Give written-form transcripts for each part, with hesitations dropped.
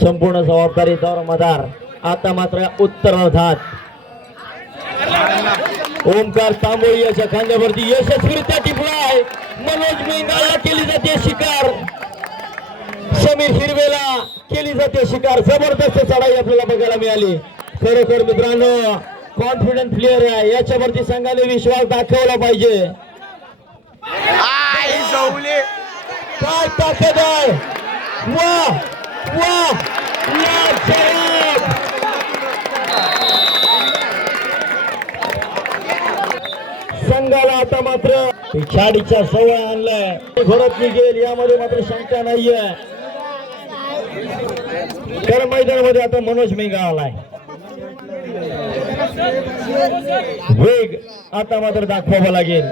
संपूर्ण जबाबदारी दौरमदार. आता मात्र उत्तरार्धात ओमकार तांबोळी याच्या खांद्यावरती यशस्वीरित्या टिपलाय. मनोज मेंगाला केली जाते शिकार, समीर हिरवेला केली जाते शिकार. जबरदस्त चढाई आपल्याला बघायला मिळाली. खरोखर मित्रांनो कॉन्फिडंट प्लेअर आहे, याच्यावरती संघाने विश्वास दाखवला पाहिजे. काय ताकद आहे, वा वा संघाला आता मात्र खेळाडीच्या सवय आणलाय, घोडत निघेल यामध्ये मात्र शंका नाहीये. तर मैदानामध्ये आता मनोज मेंगा आलाय. वेग आता मात्र दाखवावा लागेल.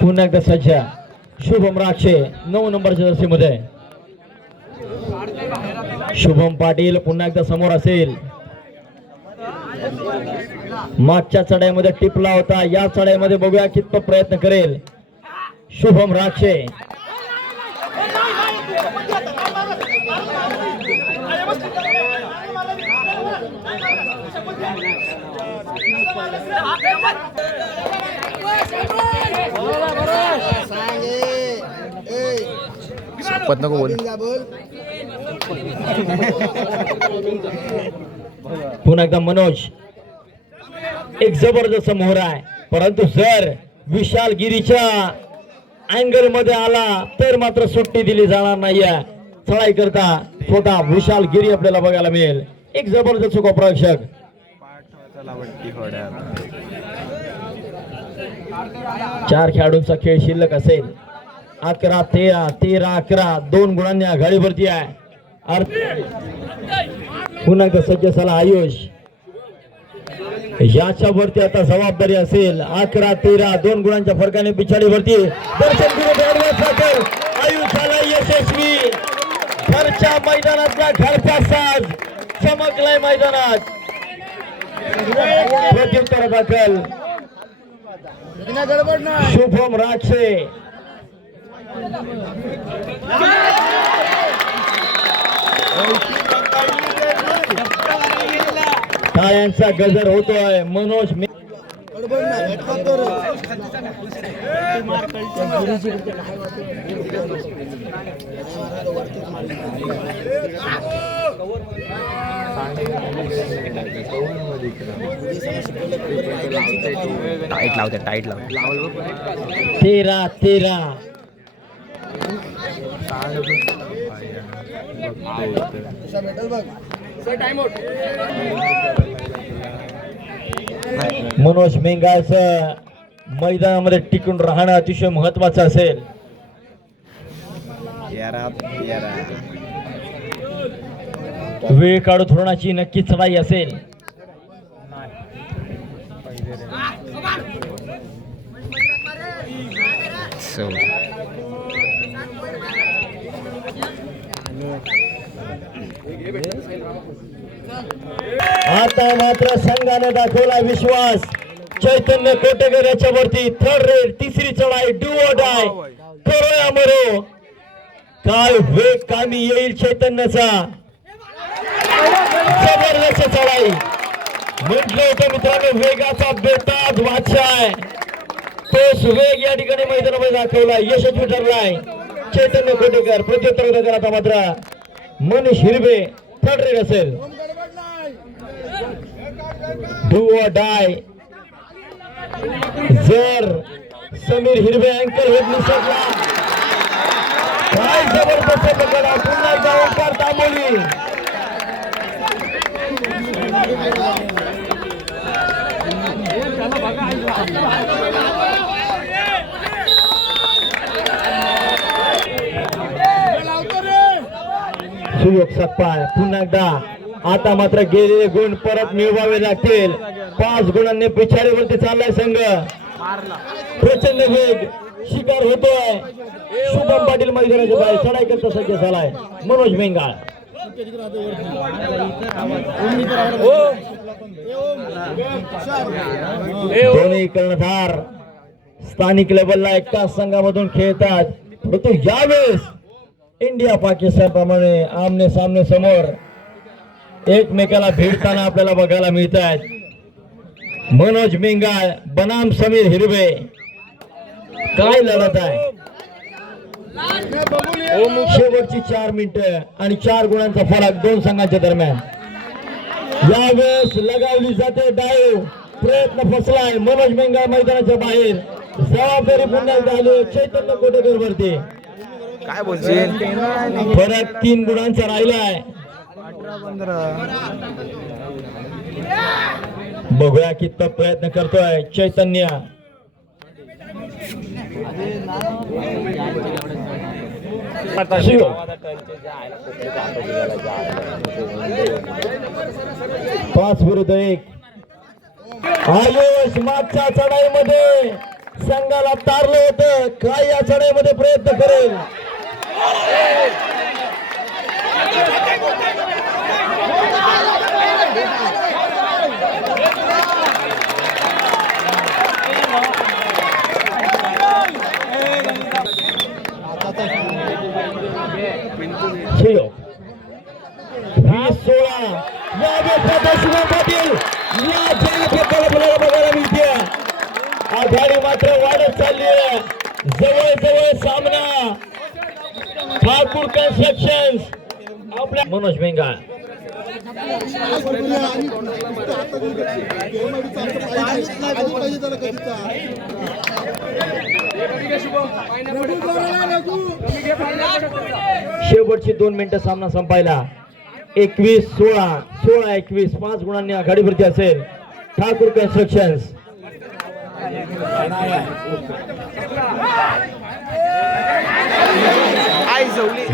पुन्हा एकदा सज्ज शुभम राक्षे 9 नंबरच्या जर्सीमध्ये. शुभम पाटील पुन्हा एकदा समोर असेल. मागच्या चढाईमध्ये टिपला होता, या चढाईमध्ये बघूया कितपत प्रयत्न करेल शुभम राक्षे. नको बोल. पुन्हा एकदा मनोज, एक जबरदस्त मोहरा आहे, परंतु जर विशाल गिरीच्या अँगल मध्ये आला तर मात्र सुट्टी दिली जाणार नाहीये. चढाई करता स्वतः विशाल गिरी आपल्याला बघायला मिळेल. एक जबरदस्त गोप्रक्षक. 4 खेळाडूंचा खेळ शिल्लक असेल. 11-13, 13-11 2 गुणांनी आघाडीवरती आहे. पुन्हा एकदा सज्ज झाला आयुष. याच्यावरती आता जबाबदारी असेल. 11-13 2 गुणांच्या फरकाने पिछाडीवरती दर्शन आयुष झाला यशस्वी. घरच्या मैदानातला घरचा साज चमकलाय मैदानात. प्रत्युत्तर दाखल शुभम राक्षे. टाळ्यांचा गजर होतोय. मनोज टाईट लावते, टाईट लाव. 13-13 मनोज मेंगाचं मैदानामध्ये टिकून राहणं अतिशय महत्वाचं असेल. वेळ काढू धोरणाची नक्कीच चढाई असेल. आता मात्र संघाने दाखवला विश्वास. चैतन्य कोटेकर याच्यावरती थर्ड रेड, तिसरी चढाई, डू ऑर डाय, करो या मरो. काय वेग कामी येईल चैतन्याचा. जबरदस्त चढाई. म्हटलं होतं मित्रांनो वेगाचा बेताज बादशाह आहे. तोच वेग या ठिकाणी मैदानामध्ये दाखवला, यशस्वी ठरलाय चैतन्य कोटेकर. प्रत्युत्तर आता मात्र मनीष हिरवे थर्ड रेड असेल. Do or die. जर समीर हिरवे अँकल होत नसला काय जबरदस्त पकडा. पुन्हा एकदा ओंकार तांबोली. सुयोग सकपाळ पुन्हा एकदा. आता मात्र गेलेले गुण परत मिळवावे लागतील. 5 गुणांनी पिछाडीवरती चाललाय संघ. प्रचंड वेग शिकार होतोय. शुभम पाटील मैदानाच्या बाहेर चढाई करता सज्ज झालाय मनोज मेंगाळ. दोन्ही कर्णधार स्थानिक लेवलला एकाच संघामधून खेळतात, परंतु यावेळेस इंडिया पाकिस्तान प्रमाणे आमने सामने समोर एकमेकाला भिडताना आपल्याला बघायला मिळत आहेत. मनोज मेंगाळ बनाम समीर हिरवे, काय लढत आहे. शेवटची 4 मिनिटं आणि 4 गुणांचा फरक दोन संघांच्या दरम्यान. यावेळेस लगावली जाते डाव, प्रयत्न फसलाय. मनोज मेंगाळ मैदानाच्या बाहेर, जबाबदारी पुन्हा एकदा आली चैतन्य कोटेकर वरती. काय बोलशील? फरक 3 गुणांचा राहिलाय. बघूया किती प्रयत्न करतोय चैतन्य. पाच विरुद्ध 1. आयुष मागच्या चढाईमध्ये संघाला तारलं होतं, काय या चढाईमध्ये प्रयत्न करेल. शिव 20-16 शिवा पाटील या आपल्याला बघायला मिळते. आघाडी मात्र वाढत चालली आहे. जवळ सामना. ठाकूर कन्स्ट्रक्शन्स आपल्या मनोज मेंगाळ. शेवटची 2 मिनिटं सामना संपायला. 21-16, 16-21, 5 गुणांनी आघाडीवरती असेल ठाकूर कन्स्ट्रक्शन्स.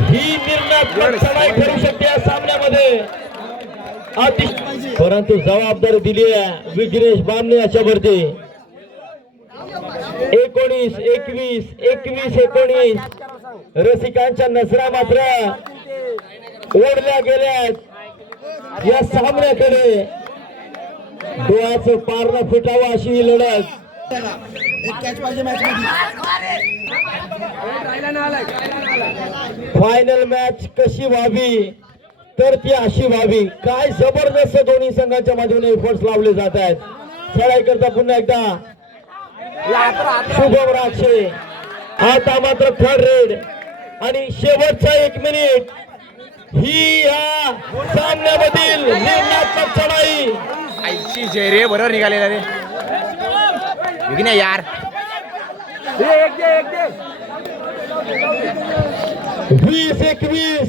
ही निर्णायक चढाई ठरू शकते या सामन्यामध्ये, परंतु जबाबदारी दिली आहे विघ्नेश बामणे याच्यावरती. 19-21, 21-19 रसिकांच्या नजरा मात्र ओढल्या गेल्यात या सामन्याकडे. डोळ्याचं पारणं फुटावं अशी ही लढत. फायनल मॅच कशी व्हावी तर ती अशी व्हावी. काय जबरदस्त दोन्ही संघांच्या माध्यमातून एफर्ट्स लावले जात आहेत. चढाई करता पुन्हा एकदा शुभम राक्षे. आता मात्र थर्ड रेड आणि शेवटचा 1 मिनिट ही या सामन्यामधील निर्णायक चढाई. आईची जय रे, बरोबर निघालेला रे विघ्ने यार. 20-21,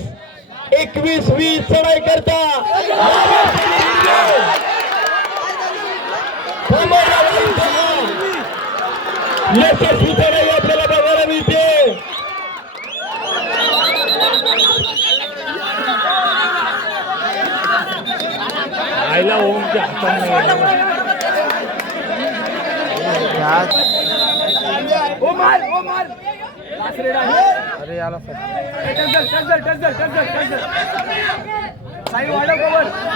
21-20 चढाई करता यशस्वी चढाई आपल्याला बघायला मिळते. आईला ओमच्या अरे याला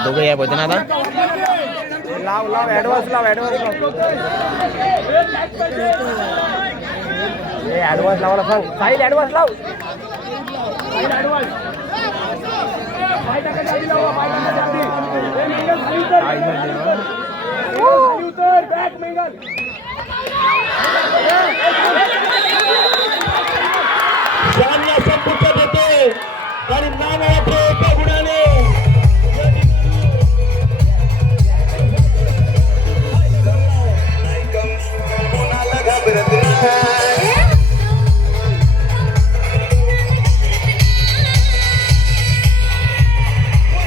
दोघं या बदना आता. लाव ऍडव्हान्स लाव ऍडव्हान्स लावायला सांग. साहिल ऍडव्हान्स लाव. बॅट